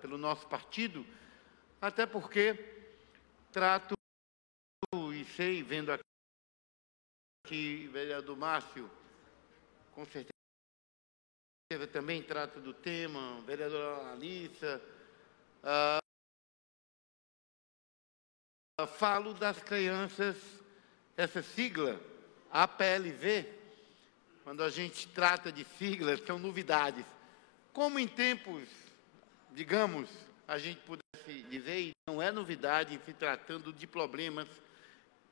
pelo nosso partido, até porque trato e sei, vendo aqui o vereador Márcio, com certeza também trata do tema, vereadora Alissa, falo das crianças, essa sigla, APLV, quando a gente trata de siglas, são novidades. Como em tempos, digamos, a gente pudesse dizer, e não é novidade se tratando de problemas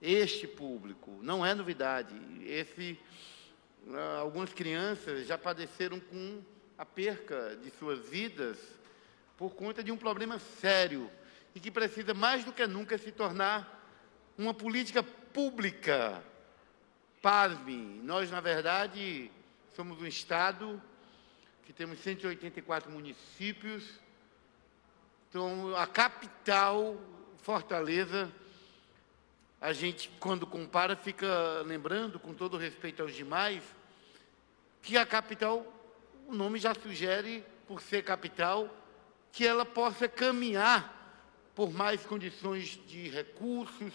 este público, não é novidade. Algumas crianças já padeceram com a perca de suas vidas por conta de um problema sério e que precisa mais do que nunca se tornar uma política pública. Pasme, nós, na verdade, somos um Estado que temos 184 municípios, então a capital, Fortaleza, a gente, quando compara, fica lembrando, com todo respeito aos demais, que a capital, o nome já sugere, por ser capital, que ela possa caminhar por mais condições de recursos,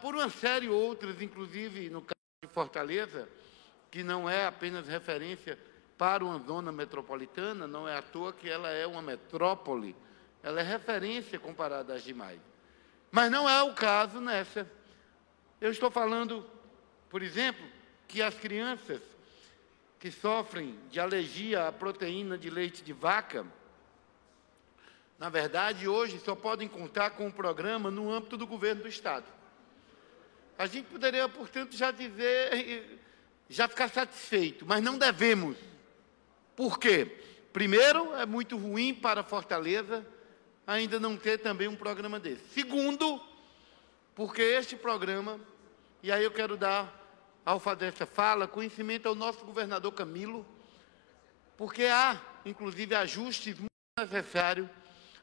por uma série de outras, inclusive no caso de Fortaleza, que não é apenas referência para uma zona metropolitana, não é à toa que ela é uma metrópole, ela é referência comparada às demais. Mas não é o caso nessa. Eu estou falando, por exemplo, que as crianças que sofrem de alergia à proteína de leite de vaca, na verdade, hoje só podem contar com um programa no âmbito do governo do Estado. A gente poderia, portanto, já dizer, já ficar satisfeito, mas não devemos. Por quê? Primeiro, é muito ruim para Fortaleza ainda não ter também um programa desse. Segundo, porque este programa, e aí eu quero dar, ao fazer essa fala, conhecimento ao nosso governador Camilo, porque há, inclusive, ajustes muito necessários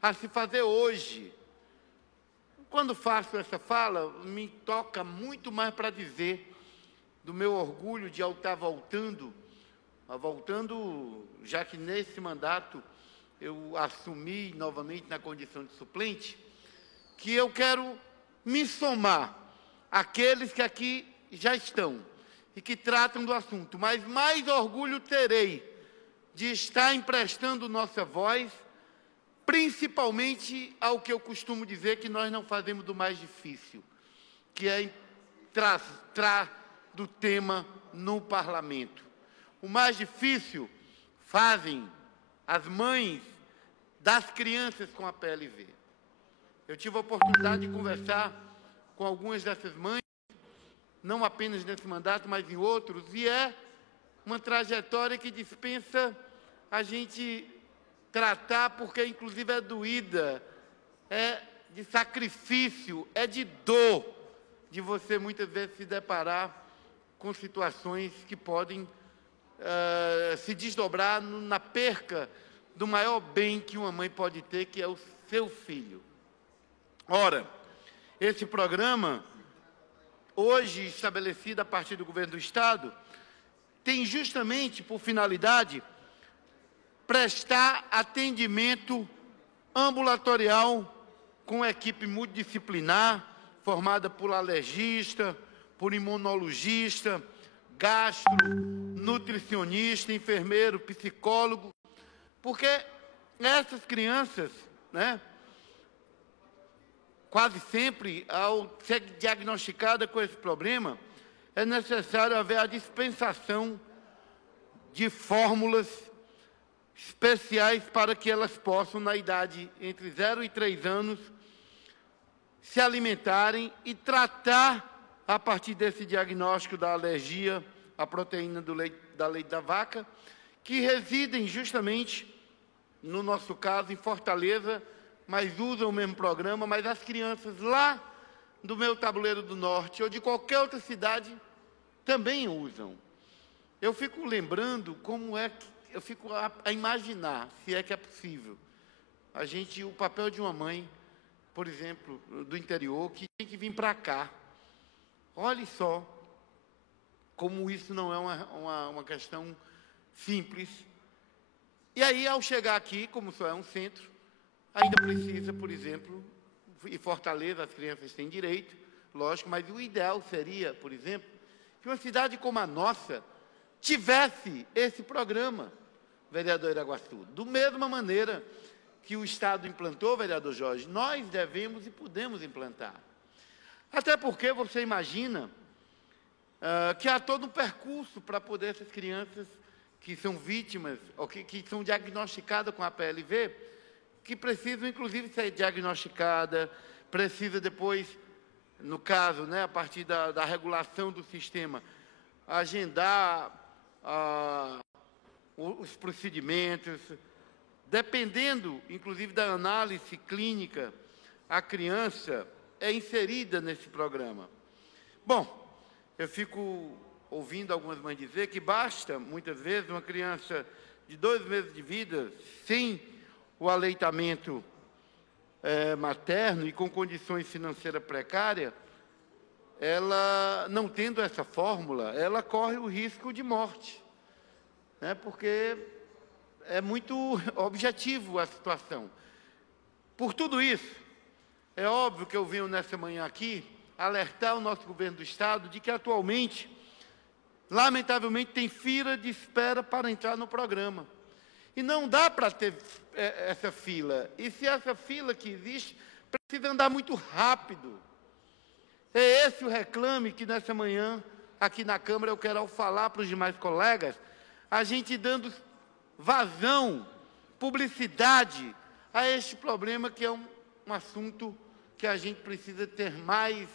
a se fazer hoje. Quando faço essa fala, me toca muito mais para dizer do meu orgulho de estar voltando, já que nesse mandato eu assumi novamente na condição de suplente, que eu quero me somar àqueles que aqui já estão e que tratam do assunto, mas mais orgulho terei de estar emprestando nossa voz, principalmente ao que eu costumo dizer que nós não fazemos do mais difícil, que é tratar do tema no parlamento. O mais difícil fazem as mães das crianças com a PLV. Eu tive a oportunidade de conversar com algumas dessas mães, não apenas nesse mandato, mas em outros, e é uma trajetória que dispensa a gente tratar, porque inclusive é doída, é de sacrifício, é de dor, de você muitas vezes se deparar com situações que podem se desdobrar na perca do maior bem que uma mãe pode ter, que é o seu filho. Ora, esse programa, hoje estabelecido a partir do governo do Estado, tem justamente por finalidade prestar atendimento ambulatorial com equipe multidisciplinar, formada por alergista, por imunologista, gastro, nutricionista, enfermeiro, psicólogo, porque essas crianças, né, quase sempre, ao ser diagnosticada com esse problema, é necessário haver a dispensação de fórmulas especiais para que elas possam, na idade entre 0 e 3 anos, se alimentarem e tratar, a partir desse diagnóstico da alergia à proteína do leite da vaca, que residem justamente, no nosso caso, em Fortaleza, mas usam o mesmo programa, mas as crianças lá do meu Tabuleiro do Norte ou de qualquer outra cidade também usam. Eu fico lembrando como é que, eu fico a imaginar, se é que é possível, o papel de uma mãe, por exemplo, do interior, que tem que vir para cá. Olhe só como isso não é uma questão simples, E aí, ao chegar aqui, como só é um centro, ainda precisa, por exemplo, e Fortaleza, as crianças têm direito, lógico, mas o ideal seria, por exemplo, que uma cidade como a nossa tivesse esse programa, vereador Iraguaçu. Do mesma maneira que o Estado implantou, vereador Jorge, nós devemos e podemos implantar. Até porque você imagina que há todo um percurso para poder essas crianças que são vítimas, ou que são diagnosticadas com a PLV, que precisam, inclusive, ser diagnosticada, precisa depois, no caso, né, a partir da regulação do sistema, agendar os procedimentos, dependendo, inclusive, da análise clínica, a criança é inserida nesse programa. Bom, eu fico ouvindo algumas mães dizer que basta, muitas vezes, uma criança de 2 meses de vida, sem o aleitamento materno e com condições financeiras precárias, ela, não tendo essa fórmula, ela corre o risco de morte, né? Porque é muito objetivo a situação. Por tudo isso, é óbvio que eu venho nessa manhã aqui alertar o nosso governo do Estado de que atualmente, lamentavelmente, tem fila de espera para entrar no programa. E não dá para ter essa fila. E se essa fila que existe, precisa andar muito rápido. É esse o reclame que nessa manhã, aqui na Câmara, eu quero falar para os demais colegas, a gente dando vazão, publicidade a este problema que é um assunto que a gente precisa ter mais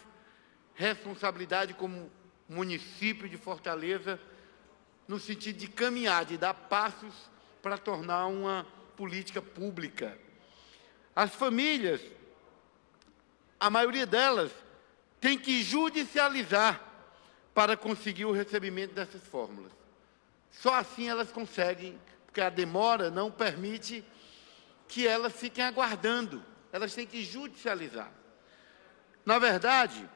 responsabilidade como município de Fortaleza, no sentido de caminhar, de dar passos para tornar uma política pública. As famílias, a maioria delas, tem que judicializar para conseguir o recebimento dessas fórmulas. Só assim elas conseguem, porque a demora não permite que elas fiquem aguardando. Elas têm que judicializar. Na verdade,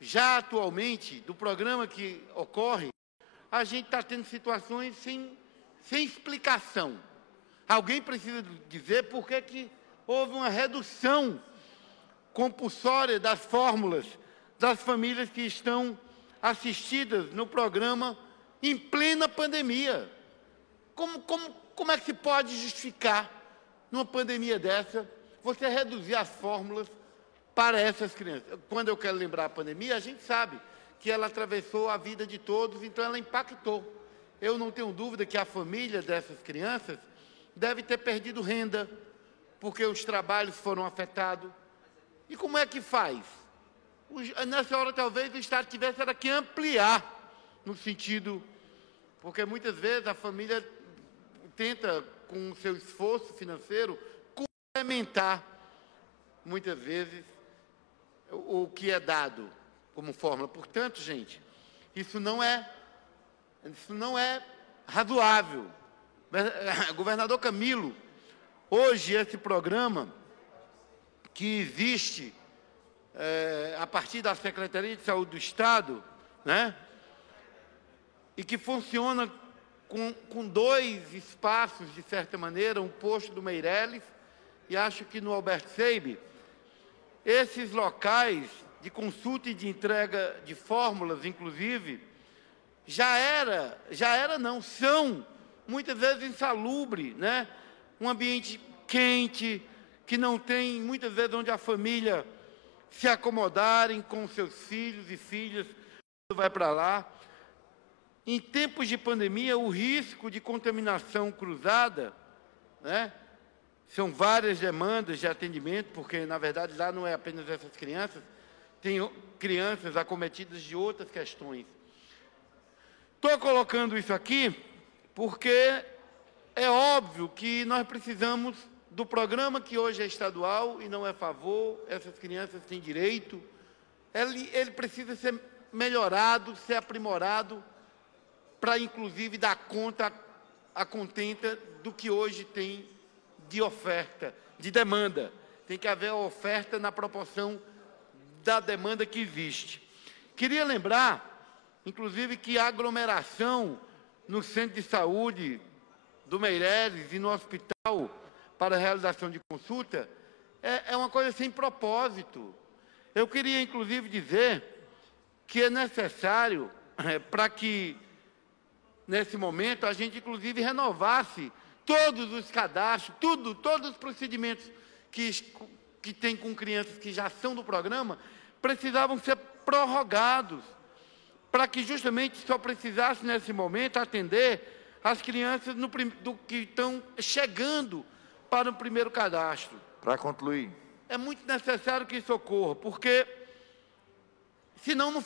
já atualmente, do programa que ocorre, a gente está tendo situações sem explicação. Alguém precisa dizer por que houve uma redução compulsória das fórmulas das famílias que estão assistidas no programa em plena pandemia. Como é que se pode justificar, numa pandemia dessa, você reduzir as fórmulas para essas crianças? Quando eu quero lembrar a pandemia, a gente sabe que ela atravessou a vida de todos, então ela impactou. Eu não tenho dúvida que a família dessas crianças deve ter perdido renda, porque os trabalhos foram afetados. E como é que faz? Nessa hora, talvez, o Estado tivesse era que ampliar, no sentido... Porque muitas vezes a família tenta, com o seu esforço financeiro, complementar, muitas vezes, o que é dado como fórmula. Portanto, gente, isso não é razoável. Governador Camilo, hoje esse programa que existe a partir da Secretaria de Saúde do Estado, né, e que funciona com 2 espaços, de certa maneira, um posto do Meireles e acho que no Albert Seib, esses locais de consulta e de entrega de fórmulas, inclusive, são muitas vezes insalubre, né? Um ambiente quente, que não tem, muitas vezes, onde a família se acomodarem com seus filhos e filhas, vai para lá. Em tempos de pandemia, o risco de contaminação cruzada, né? São várias demandas de atendimento, porque, na verdade, lá não é apenas essas crianças, tem crianças acometidas de outras questões. Estou colocando isso aqui porque é óbvio que nós precisamos do programa que hoje é estadual e não é favor, essas crianças têm direito, ele precisa ser melhorado, ser aprimorado, para, inclusive, dar conta a contenta do que hoje tem de oferta, de demanda. Tem que haver a oferta na proporção da demanda que existe. Queria lembrar, inclusive, que a aglomeração no centro de saúde do Meireles e no hospital para a realização de consulta, é uma coisa sem propósito. Eu queria, inclusive, dizer que é necessário, para que, nesse momento, a gente, inclusive, renovasse todos os cadastros, todos os procedimentos que tem com crianças que já são do programa, precisavam ser prorrogados, para que justamente só precisasse, nesse momento, atender as crianças que estão chegando para o primeiro cadastro. Para concluir. É muito necessário que isso ocorra, porque senão não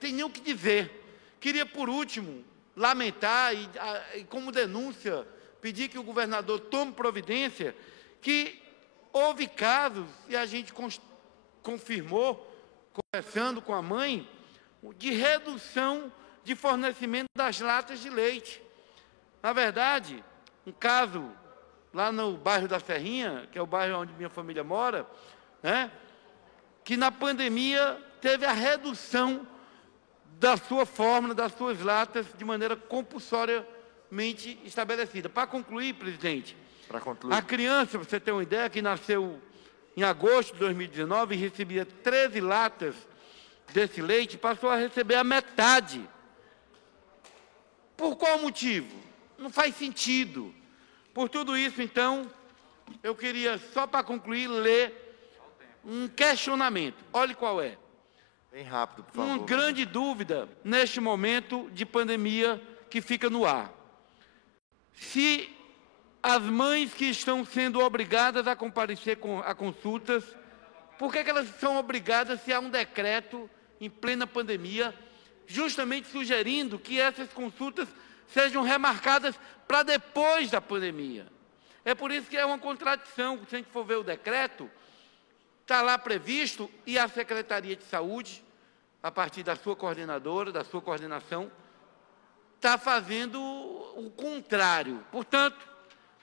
tem nem o que dizer. Queria, por último, lamentar e como denúncia, pedir que o governador tome providência, que houve casos, e a gente confirmou, conversando com a mãe, de redução de fornecimento das latas de leite. Na verdade, um caso lá no bairro da Serrinha, que é o bairro onde minha família mora, que na pandemia teve a redução da sua fórmula, das suas latas, de maneira compulsoriamente estabelecida. Para concluir, presidente, a criança, para você ter uma ideia, que nasceu em agosto de 2019 e recebia 13 latas desse leite, passou a receber a metade. Por qual motivo? Não faz sentido. Por tudo isso, então, eu queria, só para concluir, ler um questionamento. Olhe qual é. Bem rápido, por favor. Uma grande dúvida neste momento de pandemia que fica no ar. Se as mães que estão sendo obrigadas a comparecer a consultas, por que elas são obrigadas se há um decreto em plena pandemia, justamente sugerindo que essas consultas sejam remarcadas para depois da pandemia? É por isso que é uma contradição. Se a gente for ver o decreto, está lá previsto, e a Secretaria de Saúde, a partir da sua coordenadora, da sua coordenação, está fazendo o contrário. Portanto,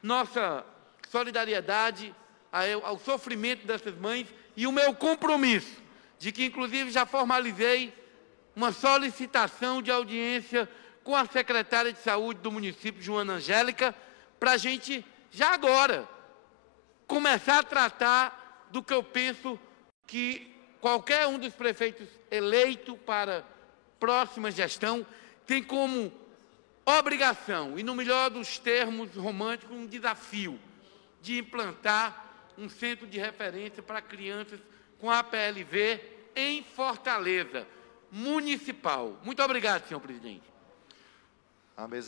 nossa solidariedade ao sofrimento dessas mães e o meu compromisso de que, inclusive, já formalizei uma solicitação de audiência com a secretária de Saúde do município, Joana Angélica, para a gente, já agora, começar a tratar do que eu penso que qualquer um dos prefeitos eleito para próxima gestão tem como obrigação, e no melhor dos termos românticos, um desafio de implantar um centro de referência para crianças com APLV em Fortaleza, municipal. Muito obrigado, senhor presidente. A mesa